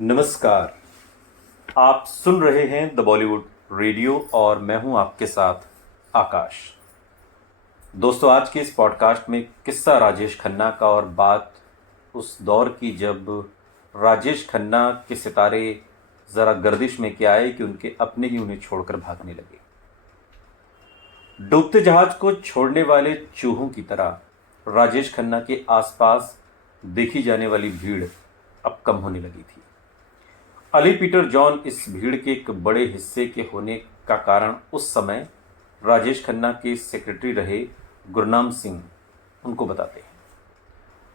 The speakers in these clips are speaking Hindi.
नमस्कार। आप सुन रहे हैं द बॉलीवुड रेडियो और मैं हूं आपके साथ आकाश। दोस्तों, आज के इस पॉडकास्ट में किस्सा राजेश खन्ना का और बात उस दौर की जब राजेश खन्ना के सितारे ज़रा गर्दिश में क्या आए कि उनके अपने ही उन्हें छोड़कर भागने लगे। डूबते जहाज को छोड़ने वाले चूहों की तरह राजेश खन्ना के आसपास देखी जाने वाली भीड़ अब कम होने लगी थी। अली पीटर जॉन इस भीड़ के एक बड़े हिस्से के होने का कारण उस समय राजेश खन्ना के सेक्रेटरी रहे गुरनाम सिंह उनको बताते हैं।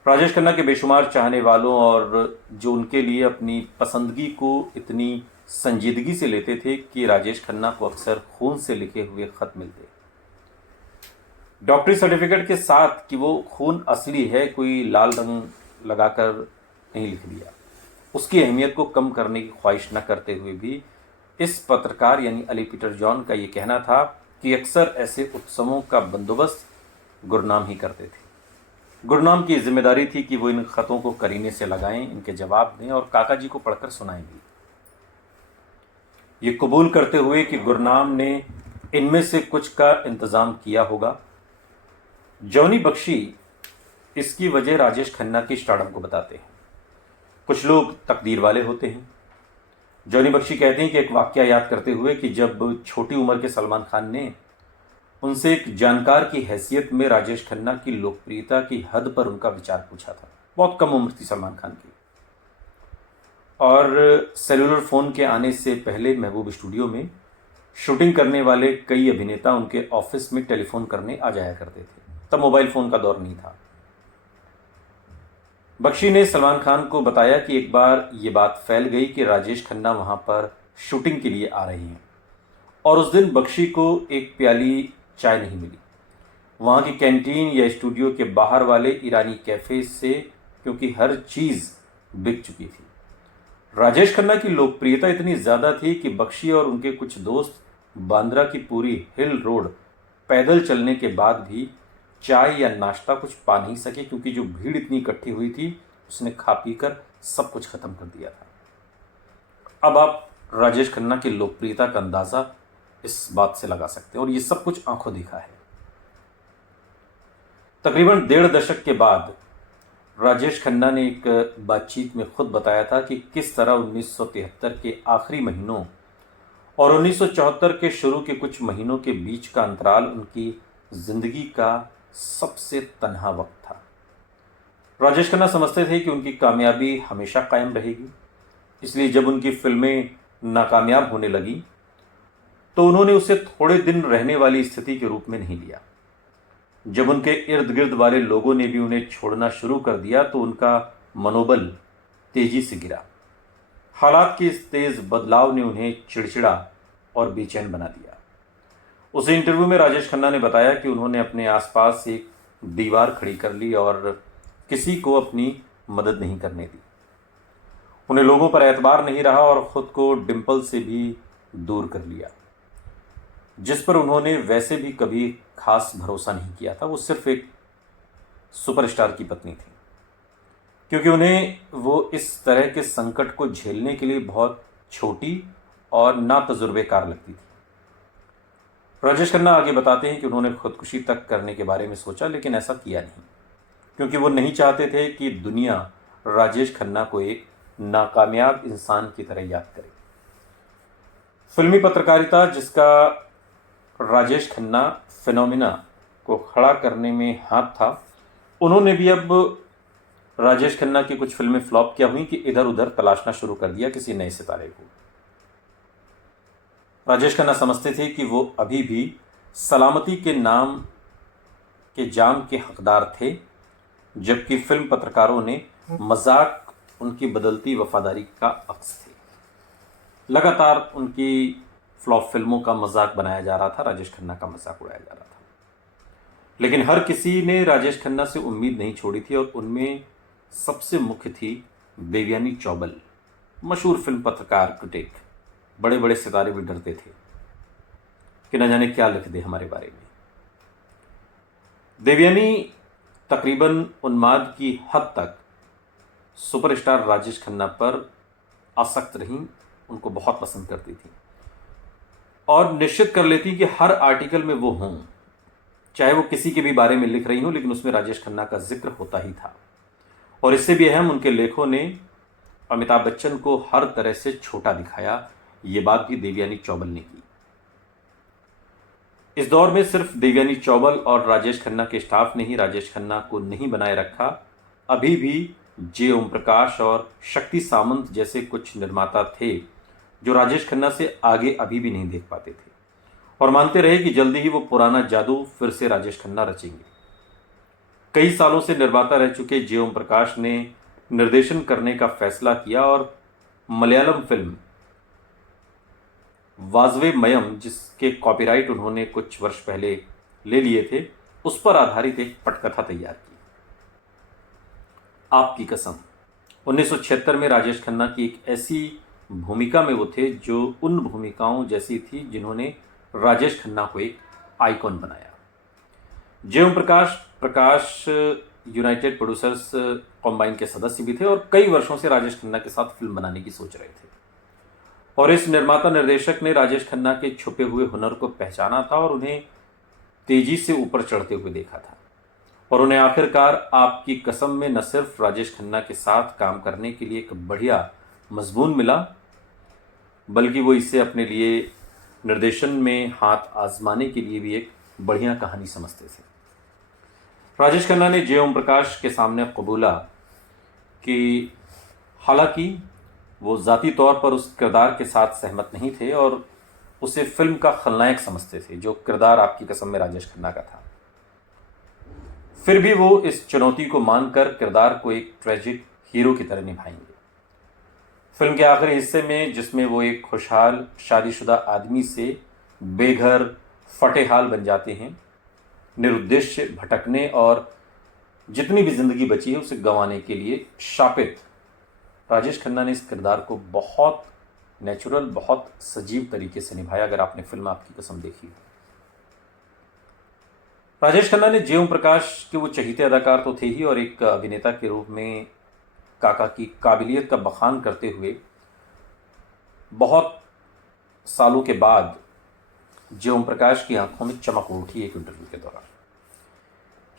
राजेश खन्ना के बेशुमार चाहने वालों और जो उनके लिए अपनी पसंदगी को इतनी संजीदगी से लेते थे कि राजेश खन्ना को अक्सर खून से लिखे हुए खत मिलते, डॉक्टरी सर्टिफिकेट के साथ कि वो खून असली है, कोई लाल रंग लगाकर नहीं लिख दिया। उसकी अहमियत को कम करने की ख्वाहिश न करते हुए भी इस पत्रकार यानी अली पीटर जॉन का ये कहना था कि अक्सर ऐसे उत्सवों का बंदोबस्त गुरनाम ही करते थे। गुरनाम की जिम्मेदारी थी कि वो इन खतों को करीने से लगाएं, इनके जवाब दें और काका जी को पढ़कर सुनाएंगे। ये कबूल करते हुए कि गुरनाम ने इनमें से कुछ का इंतज़ाम किया होगा। जॉनी बख्शी इसकी वजह राजेश खन्ना की स्टारडम को बताते हैं। कुछ लोग तकदीर वाले होते हैं। जॉनी बख्शी कहते हैं कि एक वाकया याद करते हुए कि जब छोटी उम्र के सलमान खान ने उनसे एक जानकार की हैसियत में राजेश खन्ना की लोकप्रियता की हद पर उनका विचार पूछा था। बहुत कम उम्र थी सलमान खान की और सेलुलर फ़ोन के आने से पहले महबूब स्टूडियो में शूटिंग करने वाले कई अभिनेता उनके ऑफिस में टेलीफोन करने आ जाया करते थे। तब मोबाइल फ़ोन का दौर नहीं था। बख्शी ने सलमान खान को बताया कि एक बार ये बात फैल गई कि राजेश खन्ना वहाँ पर शूटिंग के लिए आ रहे हैं और उस दिन बख्शी को एक प्याली चाय नहीं मिली वहाँ की कैंटीन या स्टूडियो के बाहर वाले ईरानी कैफ़े से, क्योंकि हर चीज़ बिक चुकी थी। राजेश खन्ना की लोकप्रियता इतनी ज़्यादा थी कि बख्शी और उनके कुछ दोस्त बांद्रा की पूरी हिल रोड पैदल चलने के बाद भी चाय या नाश्ता कुछ पा नहीं सके, क्योंकि जो भीड़ इतनी इकट्ठी हुई थी उसने खा पी कर सब कुछ खत्म कर दिया था। अब आप राजेश खन्ना की लोकप्रियता का अंदाज़ा इस बात से लगा सकते हैं और ये सब कुछ आंखों देखा है। तकरीबन 1.5 दशक के बाद राजेश खन्ना ने एक बातचीत में खुद बताया था कि किस तरह 1973 के आखिरी महीनों और 1974 के शुरू के कुछ महीनों के बीच का अंतराल उनकी जिंदगी का सबसे तन्हा वक्त था। राजेश खन्ना समझते थे कि उनकी कामयाबी हमेशा कायम रहेगी, इसलिए जब उनकी फिल्में नाकामयाब होने लगी तो उन्होंने उसे थोड़े दिन रहने वाली स्थिति के रूप में नहीं लिया। जब उनके इर्द गिर्द वाले लोगों ने भी उन्हें छोड़ना शुरू कर दिया तो उनका मनोबल तेजी से गिरा। हालात के इस तेज बदलाव ने उन्हें चिड़चिड़ा और बेचैन बना दिया। उस इंटरव्यू में राजेश खन्ना ने बताया कि उन्होंने अपने आसपास एक दीवार खड़ी कर ली और किसी को अपनी मदद नहीं करने दी। उन्हें लोगों पर एतबार नहीं रहा और ख़ुद को डिम्पल से भी दूर कर लिया, जिस पर उन्होंने वैसे भी कभी खास भरोसा नहीं किया था। वो सिर्फ एक सुपरस्टार की पत्नी थी, क्योंकि उन्हें वो इस तरह के संकट को झेलने के लिए बहुत छोटी और नातजुर्बेकार लगती थी। राजेश खन्ना आगे बताते हैं कि उन्होंने खुदकुशी तक करने के बारे में सोचा, लेकिन ऐसा किया नहीं, क्योंकि वो नहीं चाहते थे कि दुनिया राजेश खन्ना को एक नाकामयाब इंसान की तरह याद करे। फिल्मी पत्रकारिता, जिसका राजेश खन्ना फिनोमिना को खड़ा करने में हाथ था, उन्होंने भी अब राजेश खन्ना की कुछ फिल्में फ्लॉप क्या हुई कि इधर उधर तलाशना शुरू कर दिया किसी नए सितारे को। राजेश खन्ना समझते थे कि वो अभी भी सलामती के नाम के जाम के हकदार थे, जबकि फिल्म पत्रकारों ने मजाक उनकी बदलती वफादारी का अक्स थे। लगातार उनकी फ्लॉप फिल्मों का मजाक बनाया जा रहा था, राजेश खन्ना का मजाक उड़ाया जा रहा था। लेकिन हर किसी ने राजेश खन्ना से उम्मीद नहीं छोड़ी थी और उनमें सबसे मुख्य थी देवयानी चौबल, मशहूर फिल्म पत्रकार, क्रिटिक। बड़े बड़े सितारे भी डरते थे कि न जाने क्या लिख दे हमारे बारे में। देवयानी तकरीबन उन्माद की हद तक सुपरस्टार राजेश खन्ना पर आसक्त रहीं, उनको बहुत पसंद करती थी और निश्चित कर लेती कि हर आर्टिकल में वो हों, चाहे वो किसी के भी बारे में लिख रही हों, लेकिन उसमें राजेश खन्ना का जिक्र होता ही था। और इससे भी अहम, उनके लेखों ने अमिताभ बच्चन को हर तरह से छोटा दिखाया। ये बात भी देवयानी चौबल ने की। इस दौर में सिर्फ देवयानी चौबल और राजेश खन्ना के स्टाफ ने ही राजेश खन्ना को नहीं बनाए रखा। अभी भी जे ओम प्रकाश और शक्ति सामंत जैसे कुछ निर्माता थे जो राजेश खन्ना से आगे अभी भी नहीं देख पाते थे और मानते रहे कि जल्दी ही वो पुराना जादू फिर से राजेश खन्ना रचेंगे। कई सालों से निर्माता रह चुके जे ओम प्रकाश ने निर्देशन करने का फैसला किया और मलयालम फिल्म वाजवे मयम, जिसके कॉपीराइट उन्होंने कुछ वर्ष पहले ले लिए थे, उस पर आधारित एक पटकथा तैयार की, आपकी कसम। 1976 में राजेश खन्ना की एक ऐसी भूमिका में वो थे जो उन भूमिकाओं जैसी थी जिन्होंने राजेश खन्ना को एक आइकॉन बनाया। जे Om Prakash United producers combine के सदस्य भी थे और कई वर्षों से राजेश खन्ना के साथ फिल्म बनाने की सोच रहे थे। और इस निर्माता निर्देशक ने राजेश खन्ना के छुपे हुए हुनर को पहचाना था और उन्हें तेजी से ऊपर चढ़ते हुए देखा था। और उन्हें आखिरकार आपकी कसम में न सिर्फ राजेश खन्ना के साथ काम करने के लिए एक बढ़िया मजमून मिला, बल्कि वो इसे अपने लिए निर्देशन में हाथ आजमाने के लिए भी एक बढ़िया कहानी समझते थे। राजेश खन्ना ने जे ओम प्रकाश के सामने कबूला कि हालांकि वो ज़ाती तौर पर उस किरदार के साथ सहमत नहीं थे और उसे फिल्म का खलनायक समझते थे, जो किरदार आपकी कसम में राजेश खन्ना का था। फिर भी वो इस चुनौती को मानकर किरदार को एक ट्रेजिक हीरो की तरह निभाएंगे। फिल्म के आखिरी हिस्से में, जिसमें वो एक खुशहाल शादीशुदा आदमी से बेघर फटेहाल बन जाते हैं, निरुद्देश्य भटकने और जितनी भी जिंदगी बची है उसे गंवाने के लिए शापित, राजेश खन्ना ने इस किरदार को बहुत नेचुरल, बहुत सजीव तरीके से निभाया। अगर आपने फिल्म आपकी कसम देखी, राजेश खन्ना ने जे ओम प्रकाश के वो चहीते अदाकार तो थे ही और एक अभिनेता के रूप में काका की काबिलियत का बखान करते हुए बहुत सालों के बाद जे ओम प्रकाश की आंखों में चमक उठी एक इंटरव्यू के दौरान।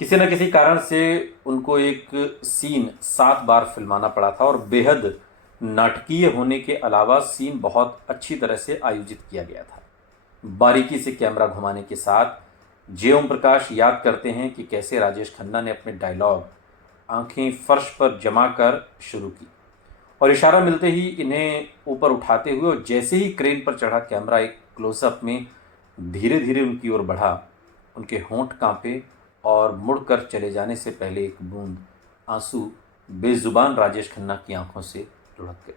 किसी न किसी कारण से उनको एक सीन 7 बार फिल्माना पड़ा था और बेहद नाटकीय होने के अलावा सीन बहुत अच्छी तरह से आयोजित किया गया था। बारीकी से कैमरा घुमाने के साथ जे ओम प्रकाश याद करते हैं कि कैसे राजेश खन्ना ने अपने डायलॉग आंखें फर्श पर जमा कर शुरू की और इशारा मिलते ही इन्हें ऊपर उठाते हुए, और जैसे ही क्रेन पर चढ़ा कैमरा एक क्लोजअप में धीरे धीरे उनकी ओर बढ़ा, उनके होंठ कांपे और मुड़कर चले जाने से पहले एक बूंद आंसू बेजुबान राजेश खन्ना की आंखों से लुढ़क गए।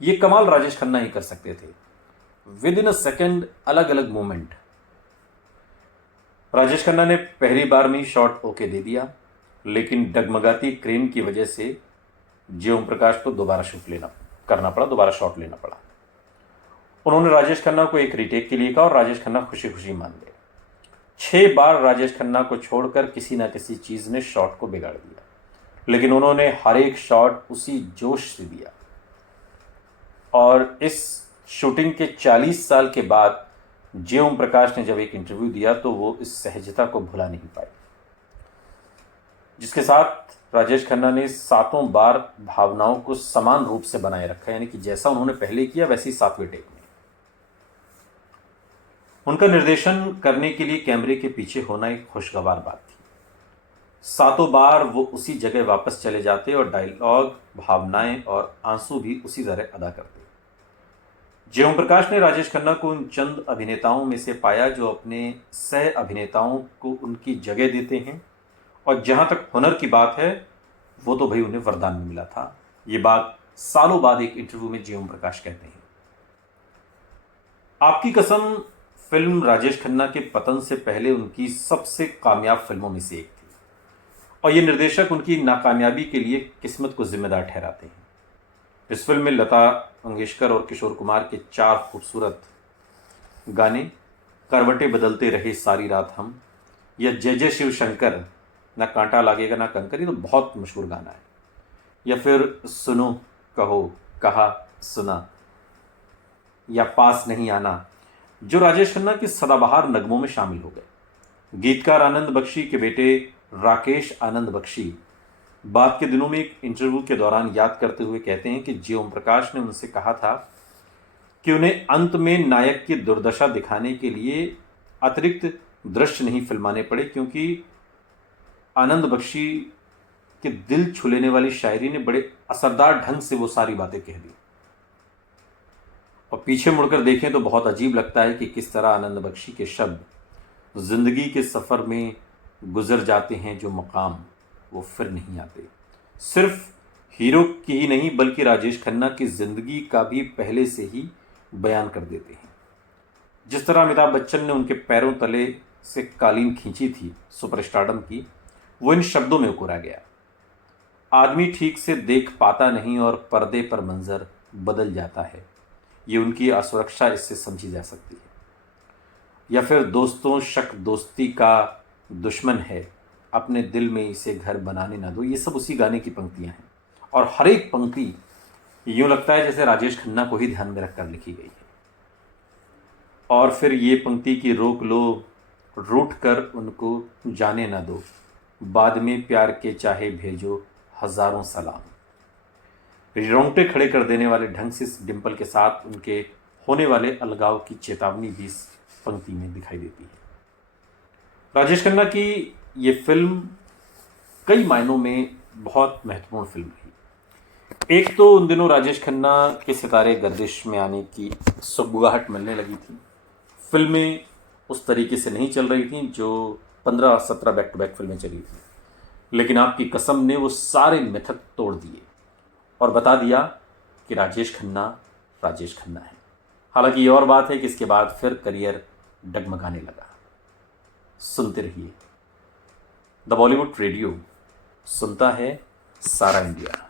ये कमाल राजेश खन्ना ही कर सकते थे। विद इन अ सेकेंड अलग अलग मोमेंट। राजेश खन्ना ने पहली बार में ही शॉट ओके दे दिया, लेकिन डगमगाती क्रेन की वजह से जे ओम प्रकाश को दोबारा शॉट लेना पड़ा। उन्होंने राजेश खन्ना को एक रीटेक के लिए कहा और राजेश खन्ना खुशी खुशी मान गए। 6 बार राजेश खन्ना को छोड़कर किसी न किसी चीज़ ने शॉट को बिगाड़ दिया, लेकिन उन्होंने हर एक शॉट उसी जोश से दिया। और इस शूटिंग के 40 साल के बाद जे ओम प्रकाश ने जब एक इंटरव्यू दिया तो वो इस सहजता को भुला नहीं पाए, जिसके साथ राजेश खन्ना ने 7 बार भावनाओं को समान रूप से बनाए रखा, यानी कि जैसा उन्होंने पहले किया वैसे ही 7वें टेक में। उनका निर्देशन करने के लिए कैमरे के पीछे होना एक खुशगवार बात थी। 7 बार वो उसी जगह वापस चले जाते और डायलॉग, भावनाएं और आंसू भी उसी तरह अदा करते। जे ओम प्रकाश ने राजेश खन्ना को उन चंद अभिनेताओं में से पाया जो अपने सह अभिनेताओं को उनकी जगह देते हैं, और जहां तक हुनर की बात है वो तो भाई उन्हें वरदान में मिला था। ये बात सालों बाद एक इंटरव्यू में जे ओम प्रकाश कहते हैं। आपकी कसम फिल्म राजेश खन्ना के पतन से पहले उनकी सबसे कामयाब फिल्मों में से एक थी, और ये निर्देशक उनकी नाकामयाबी के लिए किस्मत को जिम्मेदार ठहराते हैं। इस फिल्म में लता मंगेशकर और किशोर कुमार के 4 खूबसूरत गाने, करवटें बदलते रहे सारी रात हम, या जय जय शिव शंकर, ना कांटा लागेगा ना कंकर, ये तो बहुत मशहूर गाना है, या फिर सुनो कहो कहा सुना या पास नहीं आना, जो राजेश खन्ना के सदाबहार नगमों में शामिल हो गए। गीतकार आनंद बख्शी के बेटे राकेश आनंद बख्शी बाद के दिनों में एक इंटरव्यू के दौरान याद करते हुए कहते हैं कि जी ओम प्रकाश ने उनसे कहा था कि उन्हें अंत में नायक की दुर्दशा दिखाने के लिए अतिरिक्त दृश्य नहीं फिल्माने पड़े, क्योंकि आनंद बख्शी के दिल छू लेने वाली शायरी ने बड़े असरदार ढंग से वो सारी बातें कह दी। और पीछे मुड़कर देखें तो बहुत अजीब लगता है कि किस तरह आनंद बख्शी के शब्द जिंदगी के सफ़र में गुजर जाते हैं जो मकाम वो फिर नहीं आते। सिर्फ हीरो की ही नहीं बल्कि राजेश खन्ना की ज़िंदगी का भी पहले से ही बयान कर देते हैं। जिस तरह अमिताभ बच्चन ने उनके पैरों तले से कालीन खींची थी सुपरस्टारडम की, वो इन शब्दों में उकोरा गया। आदमी ठीक से देख पाता नहीं और पर्दे पर मंजर बदल जाता है, ये उनकी असुरक्षा इससे समझी जा सकती है। या फिर दोस्तों शक दोस्ती का दुश्मन है, अपने दिल में इसे घर बनाने ना दो, ये सब उसी गाने की पंक्तियां हैं। और हर एक पंक्ति यूँ लगता है जैसे राजेश खन्ना को ही ध्यान में रखकर लिखी गई है। और फिर ये पंक्ति की रोक लो, रूठ कर उनको जाने ना दो, बाद में प्यार के चाहे भेजो हजारों सलाम। रोंगटे खड़े कर देने वाले ढंग से इस डिंपल के साथ उनके होने वाले अलगाव की चेतावनी भी इस पंक्ति में दिखाई देती है। राजेश खन्ना की ये फिल्म कई मायनों में बहुत महत्वपूर्ण फिल्म रही। एक तो उन दिनों राजेश खन्ना के सितारे गर्दिश में आने की सुगबुगाहट मिलने लगी थी। फिल्में उस तरीके से नहीं चल रही थी जो 15-17 बैक टू बैक फिल्में चली थी, लेकिन आपकी कसम ने वो सारे मिथक तोड़ दिए और बता दिया कि राजेश खन्ना है। हालांकि ये और बात है कि इसके बाद फिर करियर डगमगाने लगा। सुनते रहिए द बॉलीवुड रेडियो, सुनता है सारा इंडिया।